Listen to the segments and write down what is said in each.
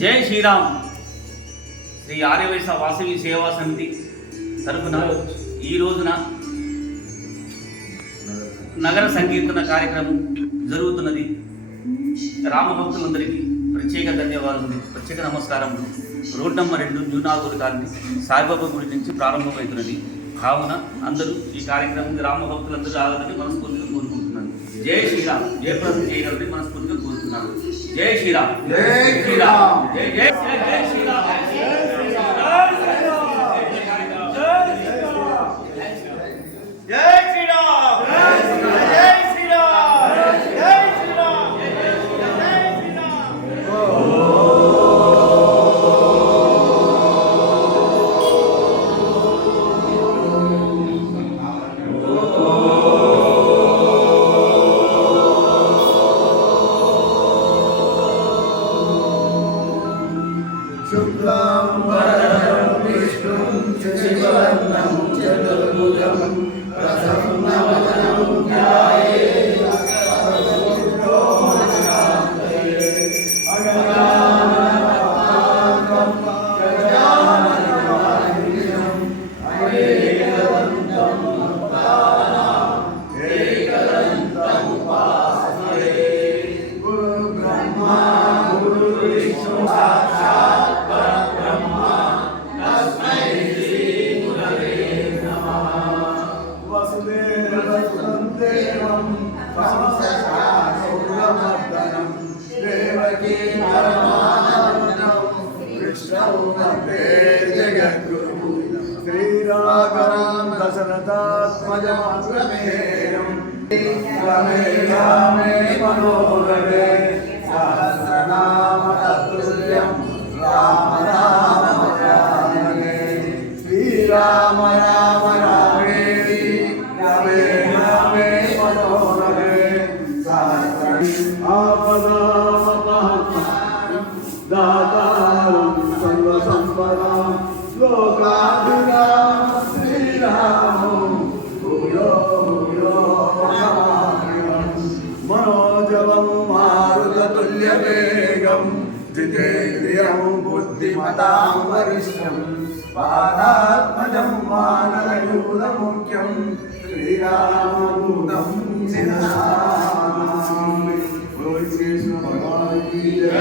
జై శ్రీరామ్. శ్రీ ఆర్యవైశ్య వాసవి సేవా సమితి తరఫున ఈ రోజున నగర సంకీర్తన కార్యక్రమం జరుగుతున్నది. రామభక్తులందరికీ ప్రత్యేక ధన్యవాదాలు, ప్రత్యేక నమస్కారములు. Road number 2 new Naguru colony Saibaba గుడి నుంచి ప్రారంభమవుతున్నది. కావున అందరూ ఈ కార్యక్రమం రామభక్తులందరూ ఆగాలని మనస్ఫూర్తిగా కోరుకుంటున్నాను. జై శ్రీరామ్. జయప్రదం చేయాలని మనస్ఫూర్తిగా కోరుతున్నాను. జై శ్రీరామ్. జై శ్రీరామ్. జై జై జై శ్రీరామ్. శ్రీరాఘవం దశరథాత్మజమేయం రమే మనోహరే సహస్రనామ తత్తుల్యం రామ రామ రామే శ్రీరామ రామ రామేతి రమే రమే మనోహరే సహస్రనామ దాతారం సర్వసంపదాం లోకాభిరామ శ్రీరామో భూయో భూయో నమామ్యహం మనోజవం మారుతతుల్యవేగం జితేంద్రియం బుద్ధిమతాం వరిష్టం వాతాత్మజం వానరయూధముఖ్యం శ్రీరామదూతం శిరసామి. బోల్ శ్రీ కృష్ణ భగవాన్ కీ జై.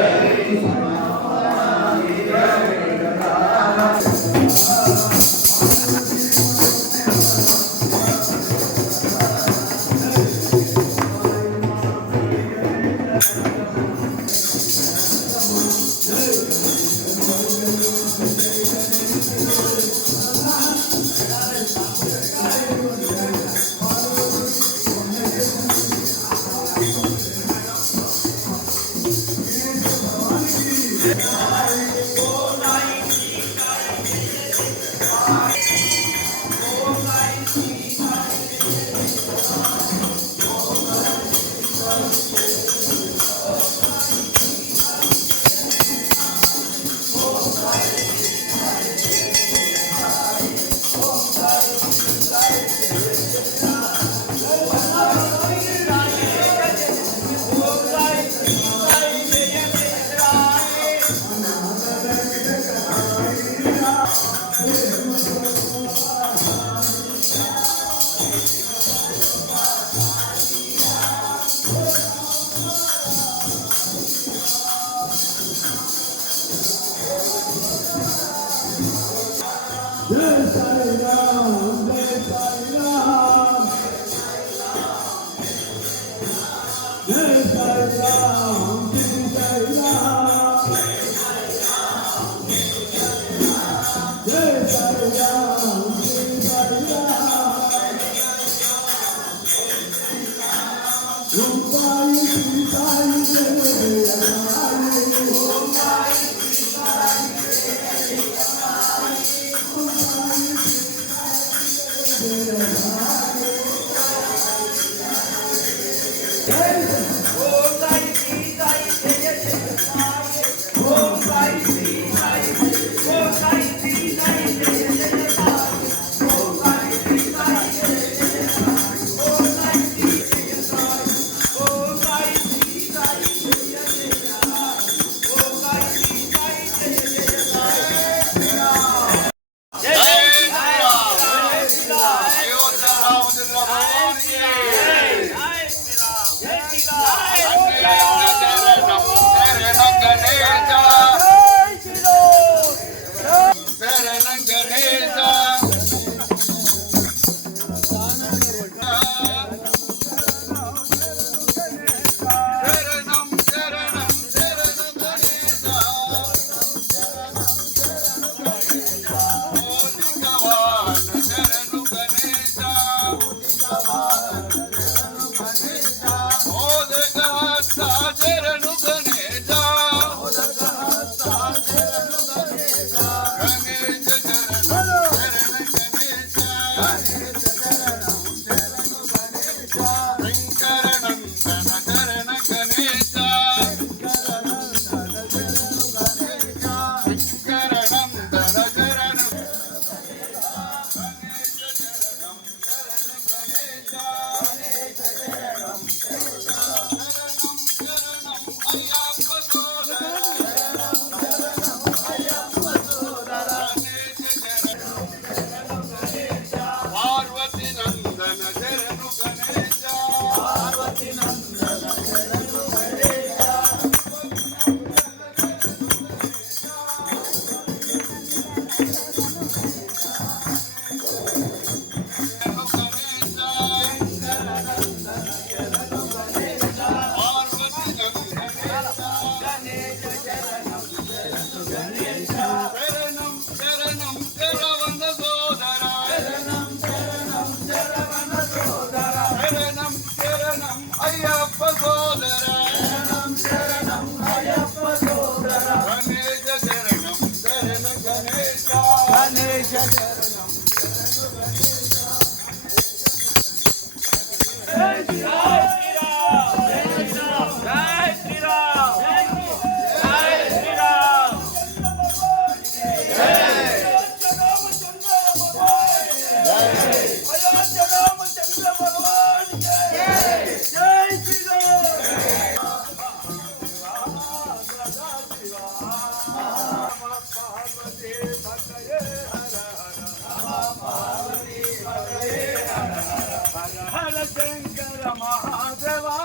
శంకర మహాదేవా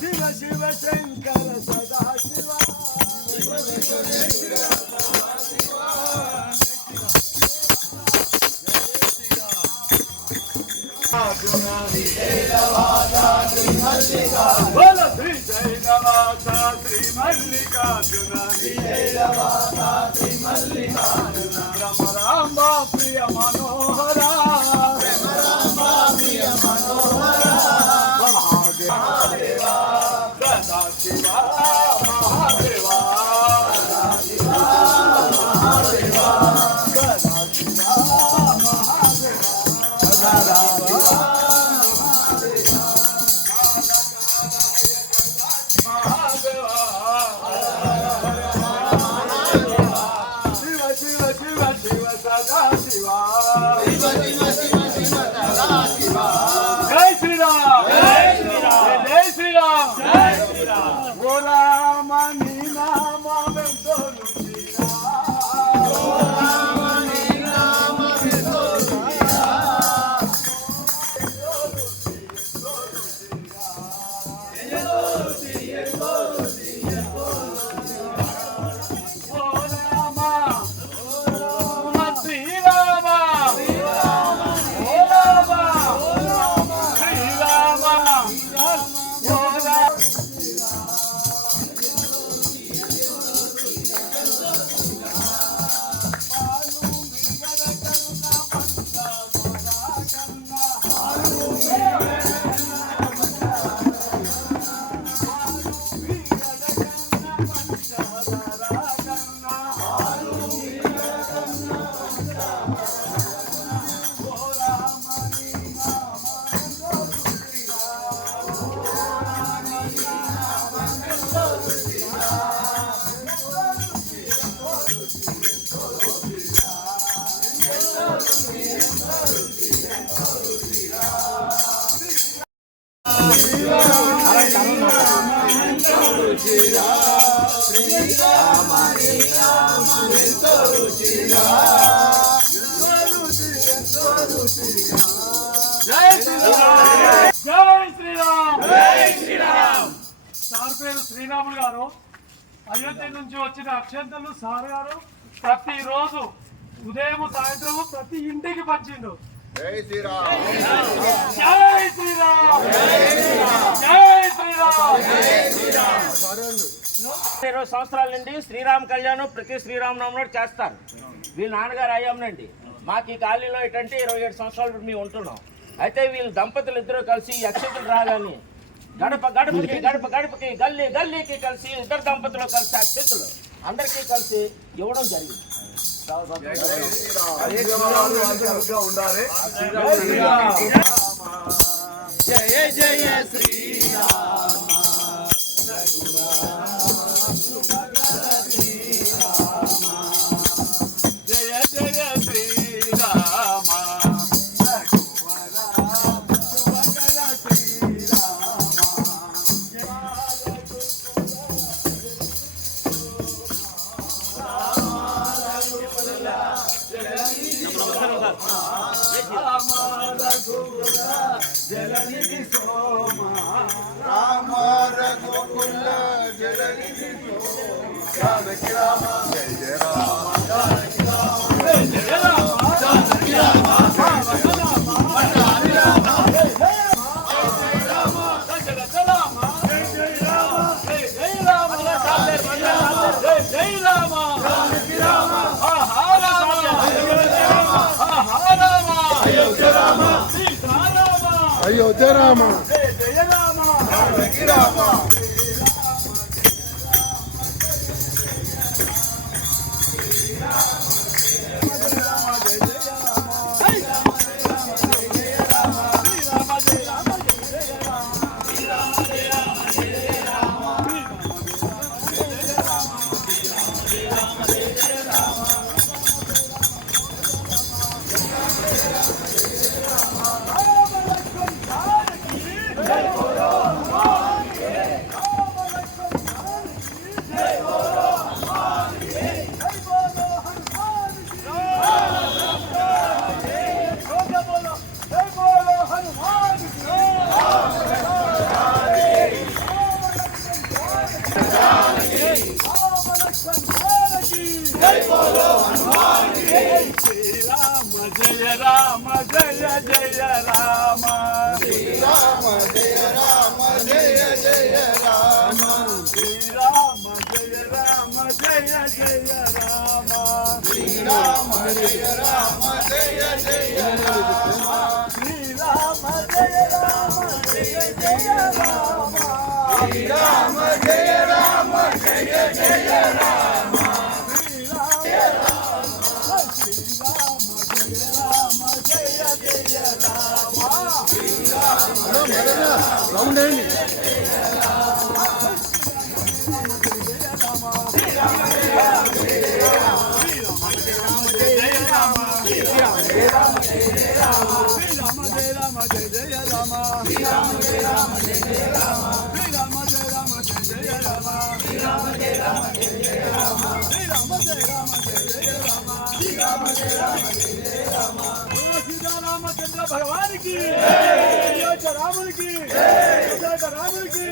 శివ శివ శంకర సదా శివ బోల శ్రీ శైలవాస శ్రీ మల్లికార్జున రమ రామ ప్రియ మనోహర మహాదేవా సదా శివ మహాదేవా జై శ్రీరామ్ జై శ్రీరామ్ ఓ రామ నీ నామమెంతో సార్ పేరు శ్రీరాములు గారు. అయోధ్య నుంచి వచ్చిన అక్షంతలు సార్ గారు ప్రతిరోజు ఉదయం సాయంత్రం ప్రతి ఇంటికి పంచిండు. జై శ్రీరామ్ జై శ్రీరామ్ జై శ్రీరామ్ 20 సంవత్సరాల నుండి శ్రీరామ్ కళ్యాణం ప్రతి శ్రీరామనవమి చేస్తారు. వీళ్ళ నాన్నగారు అయ్యామనండి. మాకు ఈ కాలనీలో ఏంటంటే 27 సంవత్సరాలు మేము ఉంటున్నాం. అయితే వీళ్ళ దంపతులు ఇద్దరు కలిసి ఈ అక్షంతలు రాగానే గడప గడపకి గడప గడపకి గల్లీ గల్లీకి కలిసి ఇద్దరు దంపతులు కలిసి అక్షంతలు అందరికీ కలిసి ఇవ్వడం జరిగింది. జయ జయ శ్రీరామ జయ జయ శ్రీరామ జలనిధి సోమ రామ రఘుకుల జలనిధి జానకి రామ జయ జయ రామ జానకి రామ జయ రామ జానకి రామ పట్టాభి రామ జయ రామ దశరథ రామ జయ రామ జయ రామ జయ రామ జానకి రామ హా రామ అయోధ్య రామ సీతారామ అయోధ్య రామ జయ రామ జానకి రామ సంహారకి జై బోలో హనుమాన్ కి శ్రీరామ జయ రామ జయ జయ రామ శ్రీరామ జయ రామ జయ జయ రామ శ్రీరామ జయ రామ జయ జయ రామ శ్రీరామ జయ రామ జయ జయ రామ శ్రీరామ జయ రామ జయ జయ రామ శ్రీరామ జయ రామ జయ జయ రామ రౌండ్ అయ్యింది రామచంద్ర భగవానికి రామునికి రామునికి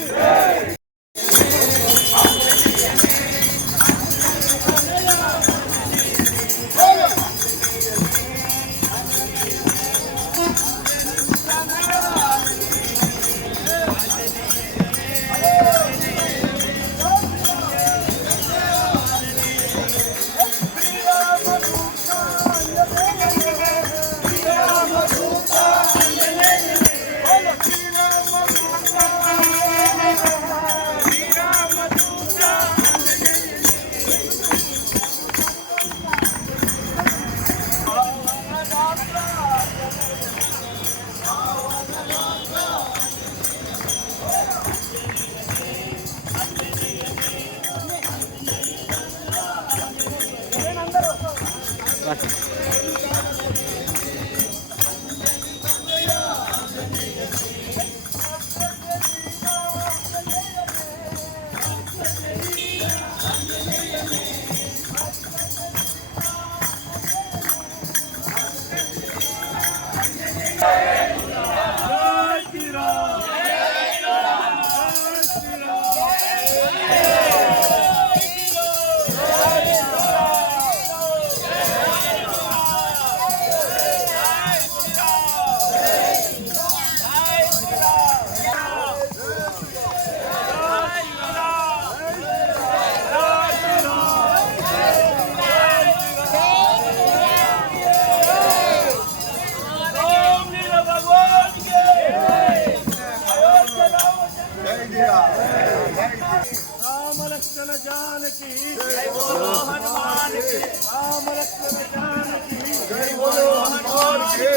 రామలక్ష్మణ జానకి జై బోలో హనుమాన్ కి రామలక్ష్మణ జానకి జై బోలో హనుమాన్ కి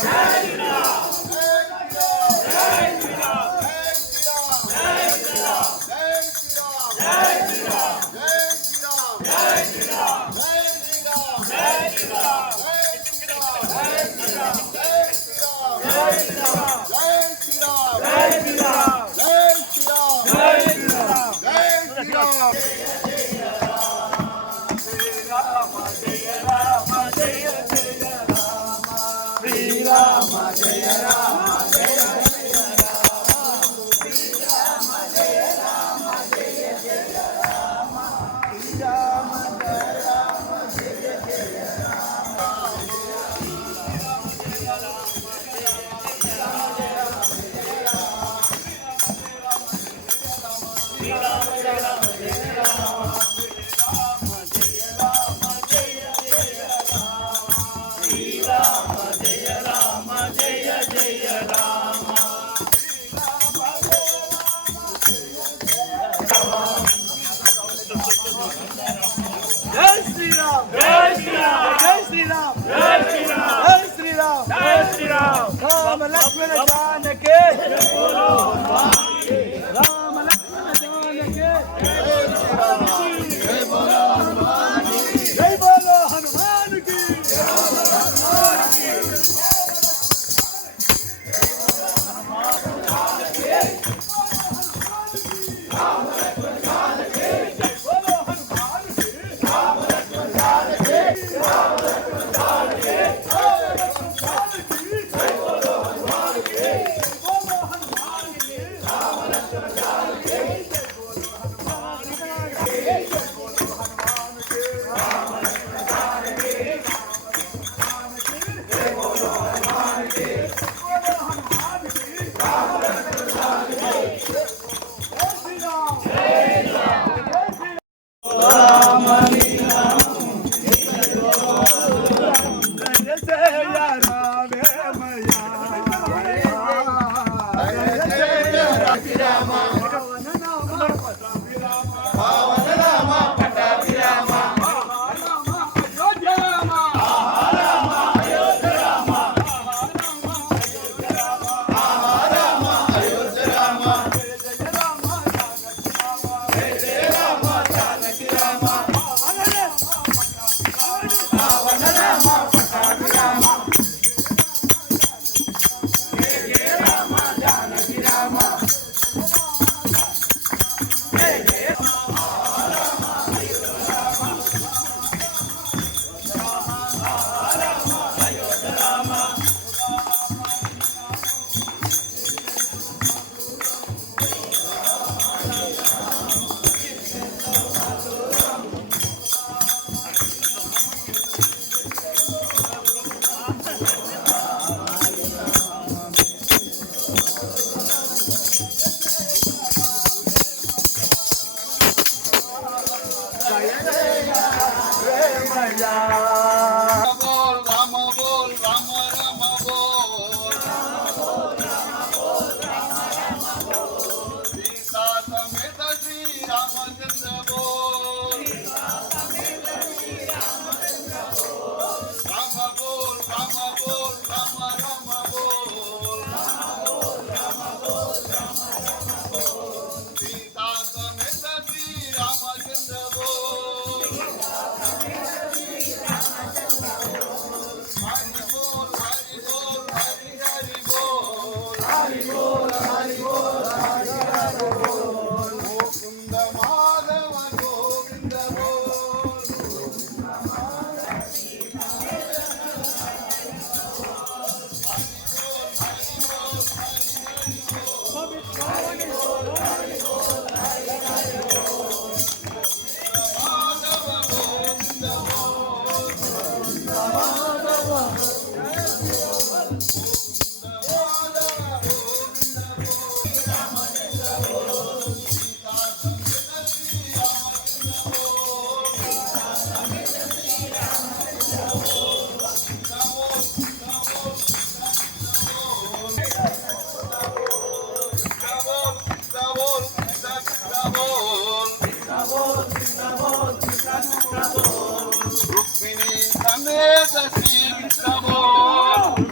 జై శ్రీరామ్ జై శ్రీరామ్ జై శ్రీరామ్ జై శ్రీరామ్ జై శ్రీరామ్ జై శ్రీరామ్ జై శ్రీరామ్ జై శ్రీరామ్ జై శ్రీరామ్ జై శ్రీరామ్ జై శ్రీరామ్ జై శ్రీరామ్ జై శ్రీరామ్ జై శ్రీరామ్ జై శ్రీరామ్ జై శ్రీరామ్ జై శ్రీరామ్ జై శ్రీరామ్ శ్రీరామ జయ రామ జయ జయ రామ శ్రీరామ జయ రామ జయ జయ రామ శ్రీరామ జయ రామ జయ జయ రామ శ్రీరామ జయ రామ జయ జయ జై శ్రీరామ్ జై శ్రీరామ్ జై శ్రీరామ్ జై శ్రీరామ్ జై శ్రీరామ్ జై శ్రీరామ్ రామ లక్ష్మణ జానకి జై బోలో హనుమాన్ కి రామ లక్ష్మణ జానకి జై శ్రీరామ్ జై బోలో హనుమాన్ కి జై బోలో హనుమాన్ కి జై బోలో హనుమాన్ కి जया बोल राम राम बोल सीता समेत श्री रामचंद्र बोल राम बोल राम बोल सीता समेत श्री रामचंद्र बोल हरि बोल हरि बोल हरि हरि बोल मुकुंद माधव गोविंद बोल रुक्मिणी समेत श्री कृष्ण बोल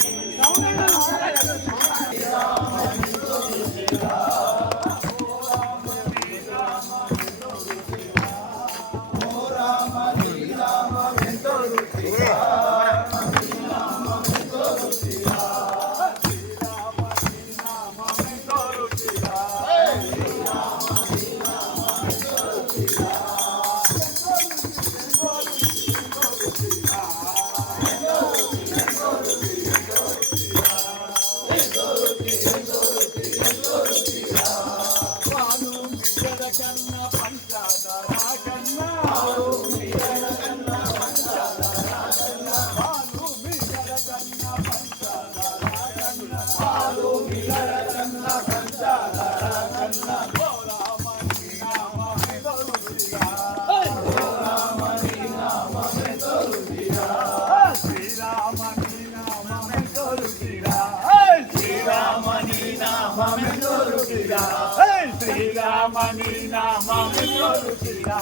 శ్రీరామని నామములో రుచిరా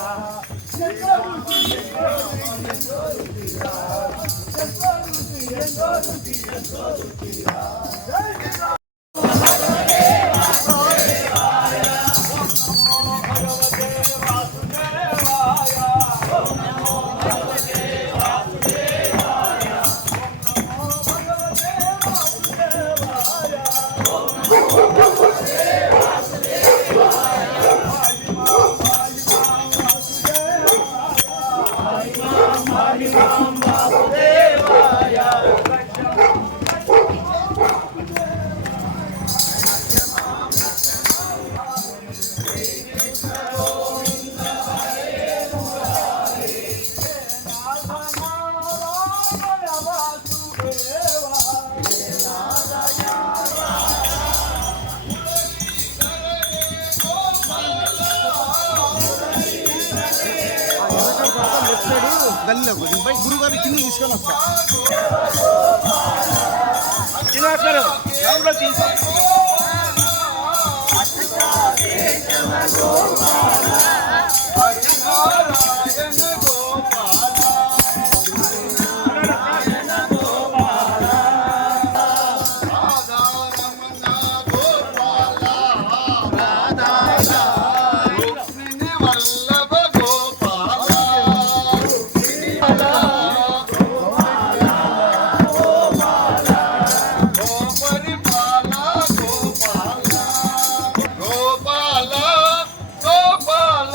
గల్లీలో గురువు గారి కింద తీసుకొని వస్తా గోపాల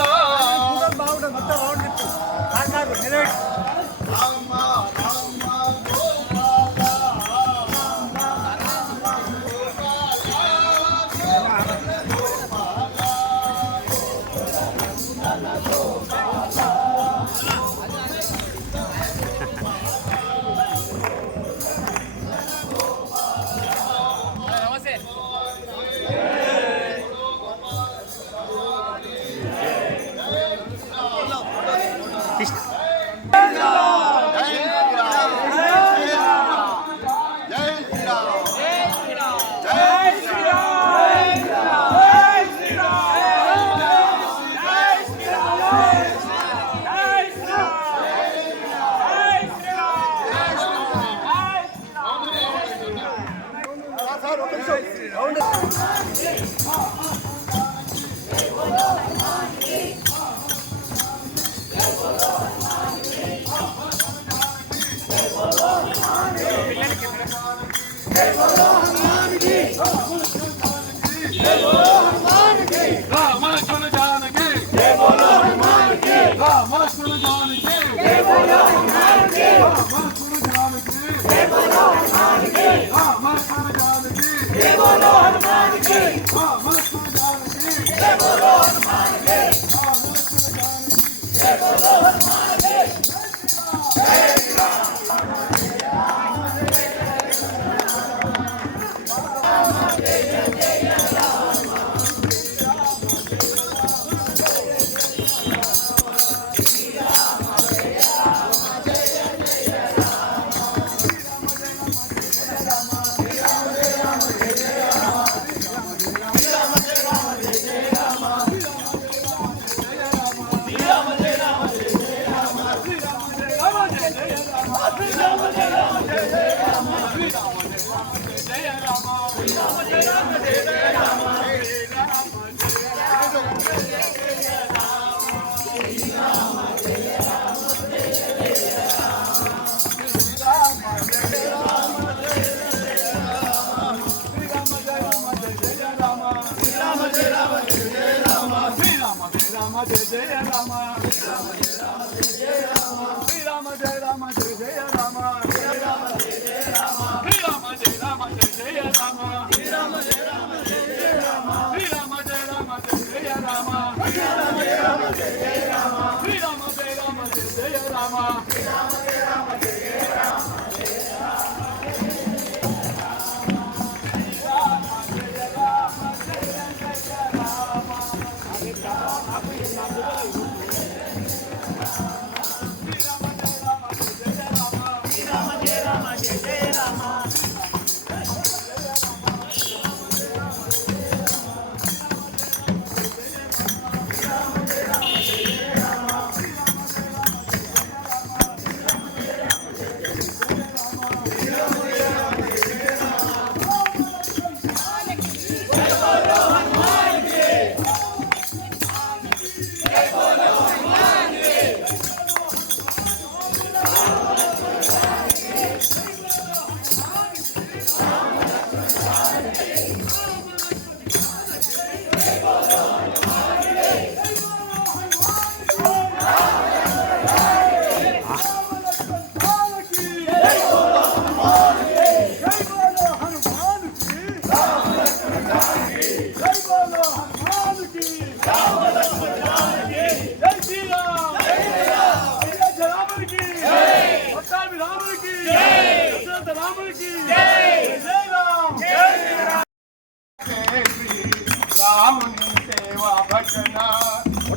రాముని సేవా భజన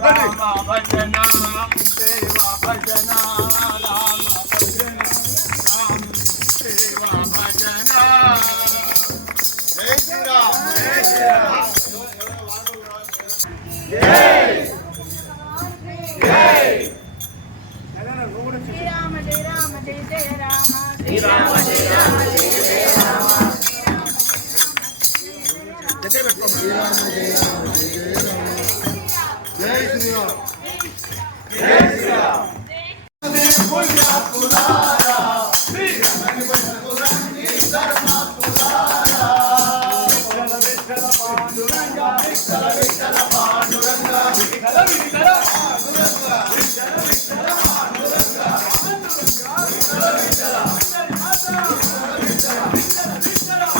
రామ భజన సేవా భజన రామ భజన రాముని సేవా భజన జై శ్రీరామ్ జై శ్రీరామ్ జై జై శ్రీరామ జయ రామ జయ జయ రామ శ్రీరామ జయ రామ జయ జయ రామ జై శ్రీరామ్ జై శ్రీరామ్ పుణ్యాత్ములారా శ్రీరామని భజకురండి ధర్మాత్ములారా విఠల విఠల పాండురంగ విఠల విఠల పాండురంగ విఠల విఠల పాండురంగ విఠల విఠల పాండురంగ విఠల విఠల శ్రీరామ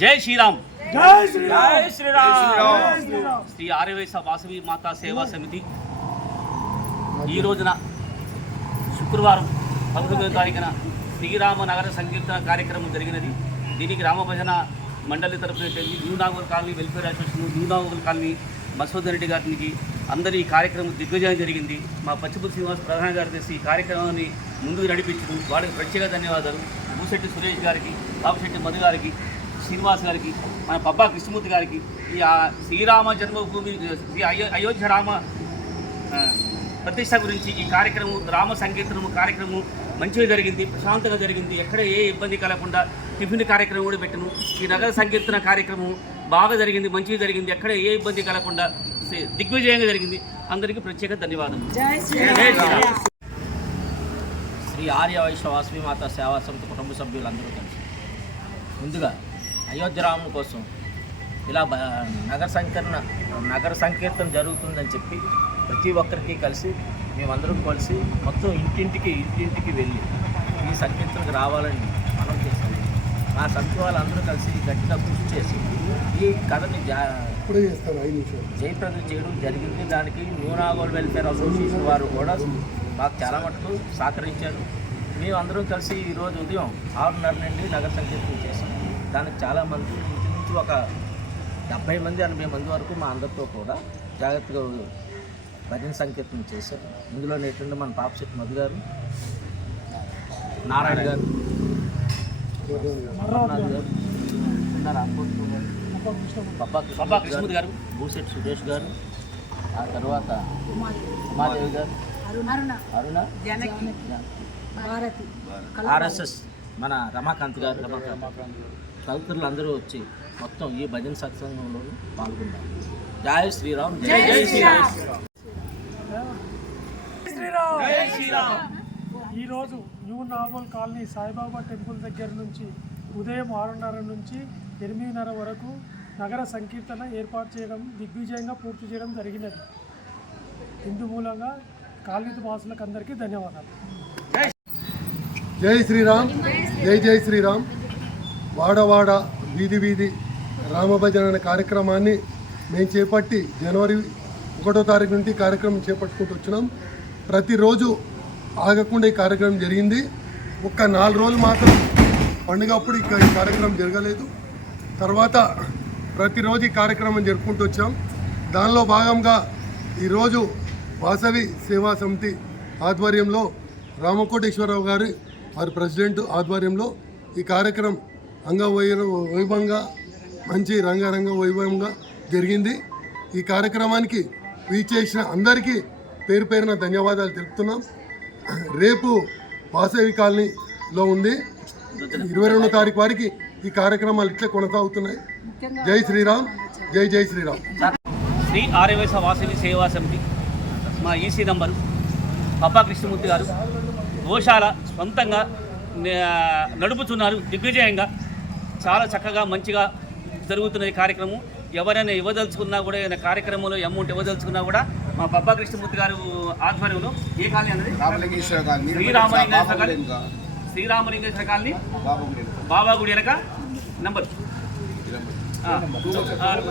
జై శ్రీరామ్. జై శ్రీరామ్. జై శ్రీరామ్. శ్రీ ఆర్యవైశ్య వాసవి మాతా సేవా సమితి ఈ రోజున శుక్రవారం 19వ తారీఖున శ్రీరామ నగర సంకీర్తన కార్యక్రమం జరిగినది. దీనికి రామభజన మండలి తరఫున new Nagole colony welfare association, new Nagole colony Masood Reddy గారికి అందరూ ఈ కార్యక్రమం దిగ్విజయం జరిగింది. మా పచ్చిపుల్ శ్రీనివాస్ ప్రధాన కార్యదర్శి ఈ కార్యక్రమాన్ని ముందుకు నడిపించడం వారికి ప్రత్యేక ధన్యవాదాలు. భూశెట్టి సురేష్ గారికి, బాబుశెట్టి మధు గారికి, శ్రీనివాస్ గారికి, మన పబ్బా కృష్ణమూర్తి గారికి, ఈ శ్రీరామ జన్మభూమి శ్రీ అయోధ్య రామ ప్రతిష్ట గురించి ఈ కార్యక్రమం రామ సంకీర్తనము కార్యక్రమం మంచిగా జరిగింది, ప్రశాంతంగా జరిగింది. ఎక్కడ ఏ ఇబ్బంది కలగకుండా టిఫిన్ కార్యక్రమం కూడా పెట్టను. ఈ నగర సంకీర్తన కార్యక్రమం బాగా జరిగింది, మంచిగా జరిగింది. ఎక్కడ ఏ ఇబ్బంది కలగకుండా దిగ్విజయంగా జరిగింది. అందరికీ ప్రత్యేక ధన్యవాదాలు. శ్రీ ఆర్య వైశ్య వాసవి మాత సేవా సమితి కుటుంబ సభ్యులందరూ కలిసి ముందుగా అయోధ్య రాముని కోసం ఇలా నగర సంకీర్తన జరుగుతుందని చెప్పి ప్రతి ఒక్కరికి కలిసి మేమందరం కలిసి మొత్తం ఇంటింటికి వెళ్ళి ఈ సంకీర్తనకు రావాలని మనం చేస్తాం. మా సమితి వాళ్ళందరూ కలిసి గట్టిగా కృషి చేసి ఈ కథని జయప్రదం చేయడం జరిగింది. దానికి న్యూ నాగోల్ వెల్ఫేర్ అసోసియేషన్ వారు కూడా మాకు చాలా మటుకు సహకరించారు. మేము అందరం కలిసి ఈరోజు ఉదయం 6:30 నుండి నగర సంకీర్తన చేసాం. దానికి చాలామంది ఇంచుమించు ఒక 70 మంది 80 మంది వరకు మా అందరితో కూడా జాగ్రత్తగా భజన సంకీర్తన చేశారు. ఇందులో నేటుండే మన పాపశెట్టి మధు గారు, నారాయణ గారు, పబ్బా కృష్ణమూర్తి గారు, భూశెట్టి సురేష్ గారు, ఆ తర్వాత ఉమాదేవి గారు, అరుణ, ఆర్ఎస్ఎస్ మన రమాకాంత్ గారు, తదితరులు అందరూ వచ్చి మొత్తం ఈ భజన సత్సంగంలో పాల్గొన్నారు. జై శ్రీరామ్. జై జై శ్రీరామ్. ఈరోజు new Nagole colony Saibaba temple దగ్గర నుంచి ఉదయం 6:30 నుంచి 8:30 వరకు నగర సంకీర్తన ఏర్పాటు చేయడం దిగ్విజయంగా పూర్తి చేయడం జరిగినది. ఇందు మూలంగా కాలనీ వాసులకు అందరికీ ధన్యవాదాలు. జై శ్రీరామ్. జై శ్రీరామ్. వాడవాడ వీధి వీధి రామభజన అనే కార్యక్రమాన్ని మేము చేపట్టి జనవరి 1వ తారీఖు నుండి కార్యక్రమం చేపట్టుకుంటూ వచ్చినాం. ప్రతిరోజు ఆగకుండా ఈ కార్యక్రమం జరిగింది. ఒక్క 4 రోజులు మాత్రం పండుగ అప్పుడు ఈ కార్యక్రమం జరగలేదు. తర్వాత ప్రతిరోజు ఈ కార్యక్రమం జరుపుకుంటూ వచ్చాం. దానిలో భాగంగా ఈరోజు వాసవి సేవా సమితి ఆధ్వర్యంలో రామకోటేశ్వరరావు గారి వారి ప్రెసిడెంట్ ఆధ్వర్యంలో ఈ కార్యక్రమం వైభవంగా మంచి రంగారంగ వైభవంగా జరిగింది. ఈ కార్యక్రమానికి వీచేసిన అందరికీ పేరు పేరున ధన్యవాదాలు తెలుపుతున్నాం. రేపు వాసవి కాలనీలో ఉంది 22వ తారీఖు వారికి ఈ కార్యక్రమాలు ఇట్లా కొనసాగుతున్నాయి. జై శ్రీరామ్. జై శ్రీరామ్. శ్రీ ఆర్యవైశ్య వాసవి సేవా సమితి మా ఈసీ నంబరు పబ్బా కృష్ణమూర్తి గారు గోశాల సొంతంగా నడుపుతున్నారు. దిగ్విజయంగా చాలా చక్కగా మంచిగా జరుగుతున్నది కార్యక్రమం. ఎవరైనా ఇవ్వదలుచుకున్నా కూడా ఏదైనా కార్యక్రమంలో అమౌంట్ ఇవ్వదలుచుకున్నా కూడా మా పబ్బా కృష్ణమూర్తి గారు ఆధ్వర్యంలో ఏ కాలనీ అన్నది రామలింగేశ్వర కాలనీ శ్రీరామలింగేశ్వర కాలనీ బాబా గుడి వెనక నంబర్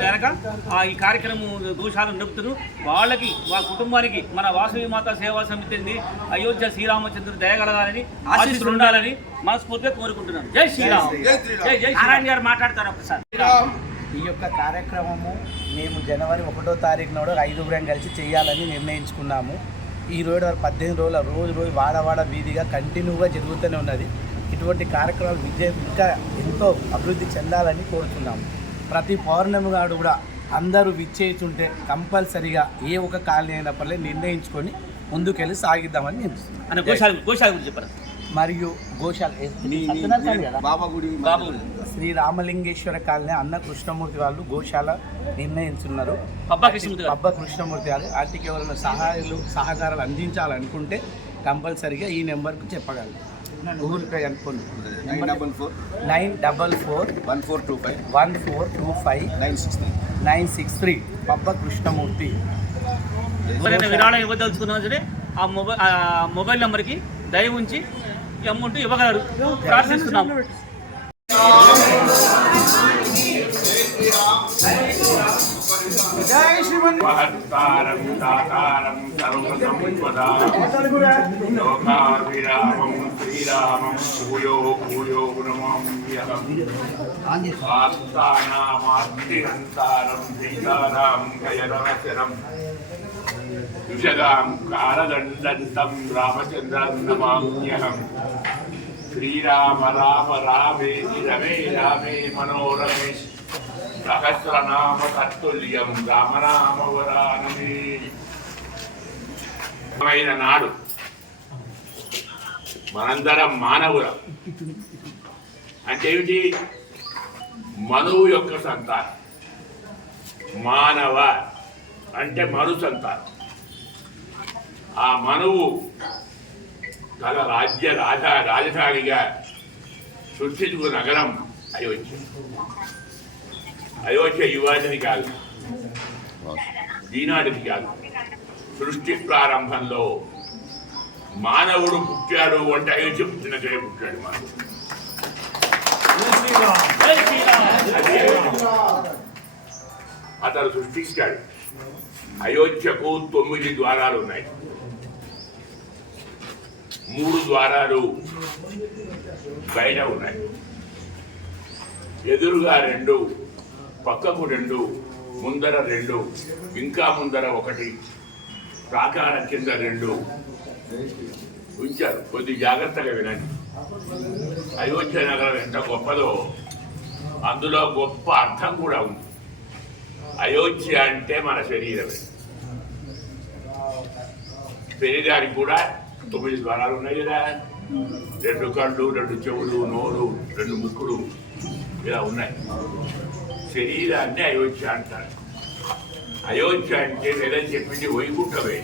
వెనక ఈ కార్యక్రమం దోషాలను నడుపుతున్నారు. వాళ్ళకి వాళ్ళ కుటుంబానికి మన వాసవి మాత సేవా సమితి అయోధ్య శ్రీరామచంద్రుడు దయగలగాలని ఆశీస్సులు ఉండాలని మనస్ఫూర్తిగా కోరుకుంటున్నాను. జై శ్రీరామ్. జై నారాయణ గారు మాట్లాడతారు ఒకసారి. ఈ యొక్క కార్యక్రమము మేము జనవరి 1వ తారీఖు నాడు 5గురం కలిసి చేయాలని నిర్ణయించుకున్నాము. ఈ రోజు 18 రోజుల రోజు వాడవాడ వీధిగా కంటిన్యూగా జరుగుతూనే ఉన్నది. ఇటువంటి కార్యక్రమాలు విజయం ఇంకా ఎంతో అభివృద్ధి చెందాలని కోరుతున్నాము. ప్రతి పౌర్ణమి నాడు కూడా అందరూ విచ్చేస్తుంటే కంపల్సరిగా ఏ ఒక కాలనీ అయినప్పటికీ నిర్ణయించుకొని ముందుకెళ్ళి సాగిద్దామని నేను చెప్పారు. మరియు గోశాల శ్రీ రామలింగేశ్వర కాలనీ అన్న కృష్ణమూర్తి వాళ్ళు గోశాల నిర్ణయించున్నారు. అబ్బా కృష్ణమూర్తి గారు వాటికి ఎవరైనా సహకారాలు అందించాలనుకుంటే కంపల్సరిగా ఈ నెంబర్కు చెప్పగలరు. గూగుల్ పే అనుకోండి. 9441425 పబ్బా కృష్ణమూర్తి. ఎవరైనా విరాళం ఇవ్వదలుచుకున్నా సరే ఆ మొబైల్ నెంబర్కి దయ ఉంచి అమౌంట్ ఇవ్వగలరు. ప్రార్థిస్తున్నాము. జై శ్రీమన్ మహత్కారం దాతారం సర్వసంపదాం లోకాభిరామం శ్రీరామం భూయో భూయో నమామ్యహం ఆస్థానామార్తిహంతారం సీతారాం గయనవసరం యుషదాం కాలదండంతం రామచంద్రం నమామ్యహం శ్రీరామ రామ రామేతి రమే రామే మనోరమే సహస్రనామ తత్తుల్యం రామనామ వరానమే. నాడు మనందరం మానవులం. అంటే ఏమిటి? మనువు యొక్క సంతానం. మానవ అంటే మను సంతానం. ఆ మనువు తన రాజధానిగా సృష్టించుకున్న నగరం అయోధ్య. అయోధ్య యువాదిని కాదు, ఈనాటిది కాదు. సృష్టి ప్రారంభంలో మానవుడు పుట్టాడు అంటే అయోధ్య పుట్టినట్లే పుట్టాడు మానవుడు. అతను సృష్టించాడు. అయోధ్యకు 9 ద్వారాలు ఉన్నాయి. 3 ద్వారాలు బయట ఉన్నాయి. ఎదురుగా 2, పక్కకు 2, ముందర 2, ఇంకా ముందర 1, ప్రాకారం కింద 2 ఉంచారు. కొద్ది జాగ్రత్తగా వినండి. అయోధ్య నగరం ఎంత గొప్పదో అందులో గొప్ప అర్థం కూడా ఉంది. అయోధ్య అంటే మన శరీరమే. శరీరానికి కూడా 9 ద్వారాలు ఉన్నాయి కదా. 2 కళ్ళు, 2 చెవులు, నోరు, 2 ముక్కులు ఇలా ఉన్నాయి. శరీరాన్ని అయోధ్య అంటారు. అయోధ్య అంటే లేదని చెప్పింది వైకుంఠమే.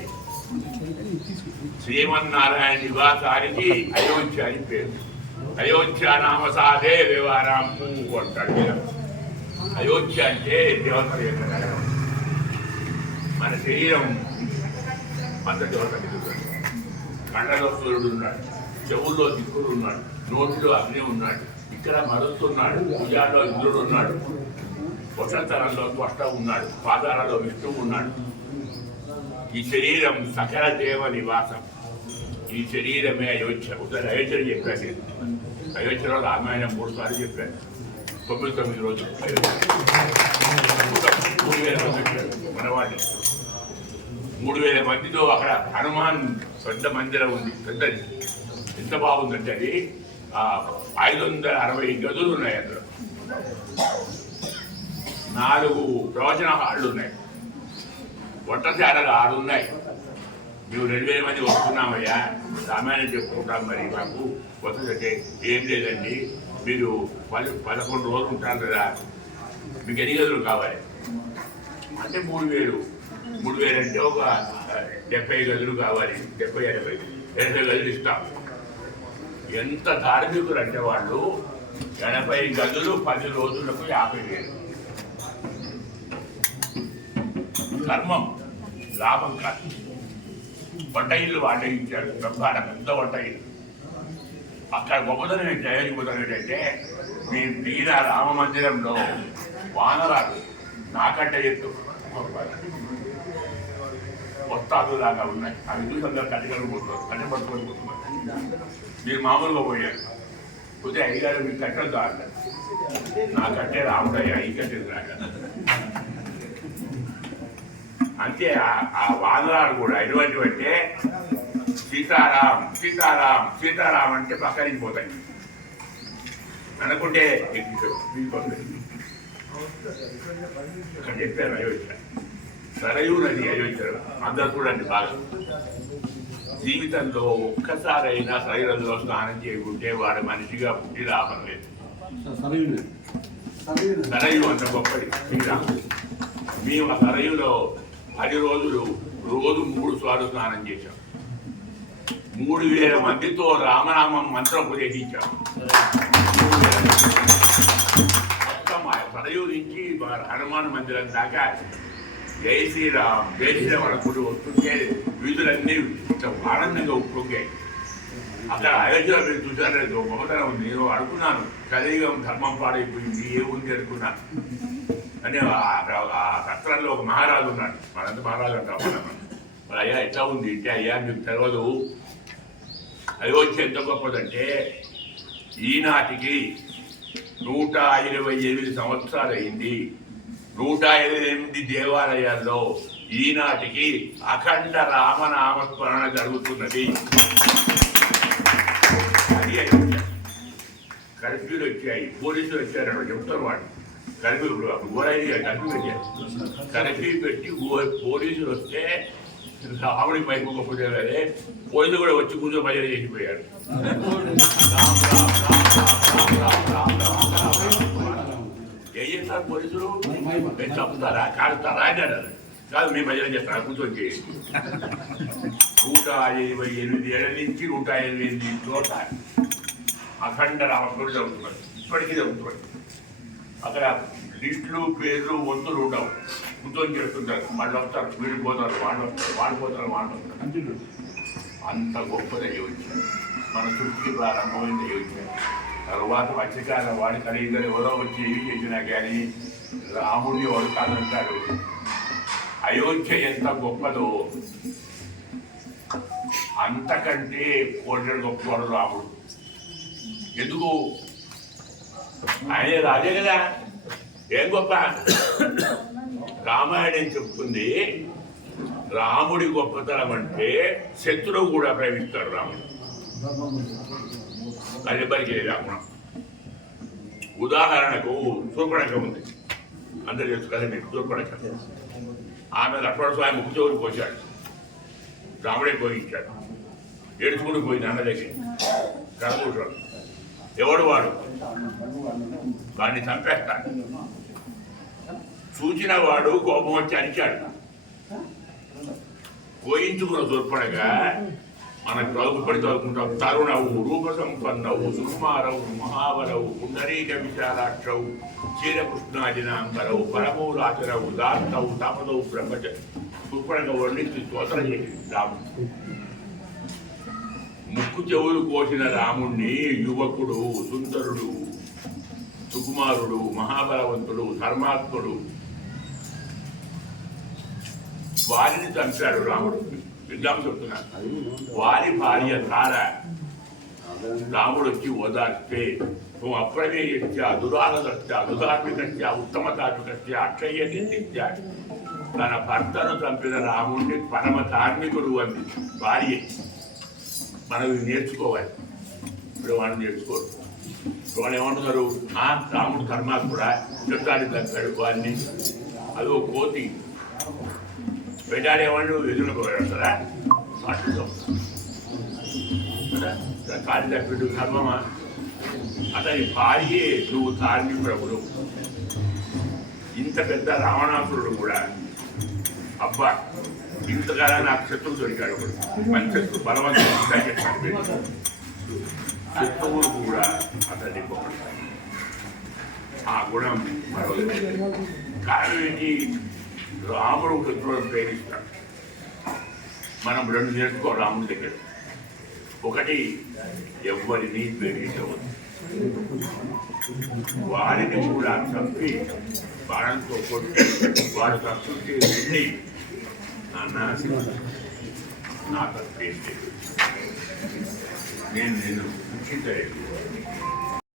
శ్రీమన్నారాయణ నివాసానికి అయోధ్య అని పేరు. అయోధ్య నామసాదే వ్యవహారం అంటాడు. అయోధ్య అంటే దేవతల యొక్క నగరం. మన శరీరం అంత దేవత ఎదుగుతాడు. కళ్ళలో సూర్యుడు ఉన్నాడు, చెవుల్లో దిక్కుడు ఉన్నాడు, నోటిలో అగ్ని ఉన్నాడు, ఇక్కడ మరుస్తున్నాడు, భుజాల్లో ఇంద్రుడు ఉన్నాడు, వసంతరంలో త్వష్ట ఉన్నాడు, పాదాలలో విష్ణువు ఉన్నాడు. ఈ శరీరం సకల దేవ నివాసం. ఈ శరీరమే అయోధ్య. ఒకసారి అయోధ్యని చెప్పాను నేను. అయోధ్యలో రామాయణం 3 సార్లు చెప్పాను. 9 రోజులు అయోధ్య. 3000 మంది వచ్చారు మనవాడిని. 3000 మందితో అక్కడ హనుమాన్ పెద్ద మందిరం ఉంది. పెద్దది. ఎంత బాగుందంటే అది 560 గదులు ఉన్నాయి. అందులో 4 ప్రవచన హాళ్ళు ఉన్నాయి. వంటశాలలు 6 ఉన్నాయి. మేము 2000 మంది వస్తున్నామయ్యా, రామాయణం చెప్పుకుంటాం, మరి మాకు వసతి ఏం లేదండి, మీరు 11 రోజులు ఉంటారు కదా, మీకు ఎన్ని గదులు కావాలి అంటే 3000 అంటే ఒక 70 గదులు కావాలి. 70-80 గదులు ఇస్తాం. ఎంత ధార్మికులు అంటే వాళ్ళు 80 గదులు 10 రోజులకు 50,000. కర్మం లాభం కాదు. వంట ఇల్లు వాటే ఇచ్చారు, బ్రహ్మాండ పెద్ద వంట ఇల్లు. అక్కడ గొప్పతనం ఏంటంటే మీ తీర రామ మందిరంలో వానరాలు నాకంటే ఎత్తు వస్తాదు లాగా ఉన్నాయి. అవి చూసి అందరూ కట్టగలిగిపోతున్నారు, కట్టబడుకొని పోతున్నారు. మీరు మామూలుగా పోయారు, పోతే అయ్యారు మీకు కట్టద్దు అంటారు. నాకంటే రాముడయ్యా ఈ కట్టేది రాక అంతే. ఆ వానరాలు కూడా ఎటువంటి అంటే సీతారాం సీతారాం సీతారాం అంటే పక్కనికి పోతాయి, అనుకుంటే అక్కడ చెప్పారు అయోధ్య సరయూ నది. అయోధ్యలో అందరూ చూడండి బాగా. జీవితంలో ఒక్కసారైనా సరయులలో స్నానం చేయకుంటే వాడు మనిషిగా పుట్టి లాభం లేదు. సరయు అంత గొప్పది శ్రీరాముడు. మేము ఆ సరయులో 10 రోజులు రోజు 3 సార్లు స్నానం చేశాం. 3000 మందితో రామనామం మంత్రం ఉపదేశించాం. మొత్తం సరయు నుంచి హనుమాన్ మందిరం దాకా జై శ్రీరామ్ జై శ్రీరామ్ అనుకుంటూ వస్తుంటే వీధులన్నీ ఆనందంగా ఉప్పొంగాయి. అక్కడ అయోధ్యలో మీరు చూసారు, గొప్పతనం ఉంది. నేను అనుకున్నాను కలియుగం ధర్మం పాడైపోయింది, ఏముంది అనుకున్నాను. అని ఆ సత్రంలో ఒక మహారాజు ఉన్నాడు, మనంత మహారాజు అంటాం మనం. మరి అయ్యా ఎట్లా ఉంది అంటే, అయ్యా మీకు తెలియదు అయోధ్య ఎంత గొప్పదంటే ఈనాటికి 128 సంవత్సరాలు అయింది. 128 దేవాలయాల్లో ఈనాటికి అఖండ రామనామస్మరణ జరుగుతున్నది. అది అయోధ్య. కర్ఫ్యూలు వచ్చాయి, పోలీసులు వచ్చారు, చెప్తారు వాడు. కర్ఫ్యూ కర్ఫ్యూ పెట్టారు. కర్ఫ్యూ పెట్టి పోలీసులు వస్తే రాముడి పైపోకపోతే కానీ పోలీసులు కూడా వచ్చి కూర్చో భజన చేసిపోయారు. ఏం చేస్తారు పోలీసులు? చంపుతారా కాలుతారా అని అన్నారు. కాదు మేము భజన చేస్తాను కూర్చొని చేయండి. 128 ఏళ్ళ నుంచి 128 చోట అఖండ రామస్వామి జరుగుతున్నారు. ఇప్పటికీ జరుగుతున్నారు. అక్కడ లిస్టులు పేర్లు వంతులు ఉండవు, కూర్చొని చేస్తుంటారు. వాళ్ళు వస్తారు, వీళ్ళు పోతారు, వాళ్ళు వస్తారు, వాళ్ళు పోతారు, వాళ్ళు వస్తారు. అంత గొప్పది అయోధ్య. మన చుట్టూ ప్రారంభమైంది అయోధ్య. తరువాత మత్స్యకాలం వాడి ఖరీదులు ఎవరో వచ్చి ఏమి చేసినా కానీ రాముడిని ఎవరు కాదంటారు. అయోధ్య ఎంత గొప్పదో అంతకంటే కోటడు గొప్పవాడు రాముడు. ఎందుకు? ఆయన రాజే కదా. ఏం గొప్ప? రామాయణం చెప్తుంది రాముడి గొప్పతనం అంటే శత్రువు కూడా ప్రేమిస్తాడు రాముడు. అది ఎవరికి రాముడు. ఉదాహరణకు శూర్పణఖ ఉంది, అందరు తెలుసు కదా మీకు. శూర్పణఖ ఆమె లక్ష్మణస్వామి ముక్కు చెవులు పోశాడు, రాముడే పోయించాడు. ఏడుచుకుంటూ పోయింది అన్న దగ్గర. కనకూడదు ఎవడు వాడు, వాడిని చంపేస్తాడు. చూచిన వాడు కోపం వచ్చి అరిచాడు. కోయించుకున్న శూర్పణఖ మనకు చదువుపడి చదువుకుంటాం. తరుణవు రూప సంపన్నవు సుకుమారవు మహాబలవు పుండరీక విశాలాక్షవు క్షీరకృష్ణాజినాంబరవు పరమౌరాచరవు దాంతవు తపదవు బ్రహ్మచ శూర్పణఖ వర్ణించి స్తోత్ర చేసింది రాముడు. ముక్కు చెవులు కోసిన రాముణ్ణి యువకుడు, సుందరుడు, సుకుమారుడు, మహాబలవంతుడు, ధర్మాత్ముడు వారిని చంపాడు రాముడు. విద్యాం చెప్తున్నాను. వారి భార్య తార రాముడు వచ్చి ఓదార్స్తే అప్రమేయస్య దురాగదస్య దుధార్మికస్య ఉత్తమతాత్మికస్య అక్షయ్య నిర్దిత్య తన భర్తను చంపిన రాముడిని పరమ ధార్మికుడు అంది భార్య. మనవి నేర్చుకోవాలి. ఇప్పుడు వాళ్ళు నేర్చుకోరు. వాళ్ళు ఏమంటున్నారు? రాముడు ధర్మాత్ముడా, చుట్టాన్ని చంపాడు వారిని. అది ఒక కోతి పెట్టాడేవాళ్ళు ఎదురు వస్తారా? కాలి తప్పిడు ధర్మమా? అతని భార్యే నువ్వు ధార్మికుడు. ఇంత పెద్ద రావణాసురుడు కూడా అబ్బా ఇంతకాలం నాకు శత్రువు దొరికాడు. మంచి శత్రువు బలవంతుడు చెప్పాడు. శత్రువులు కూడా అతన్ని పొగడతాయి. ఆ గుణం మరో కారణం ఏంటి? రాముడు శత్రువులను ప్రేమిస్తాడు. మనం రెండు నేర్చుకో రాముడి దగ్గర. ఒకటి, ఎవరిని ద్వేషించవద్దు, వారిని కూడా చంపి బాణంతో కొట్టి వాడు సంతృప్తి వెళ్ళి నాన్న నా తప్పేంటి, నేను నిన్ను శిక్షించలేదు,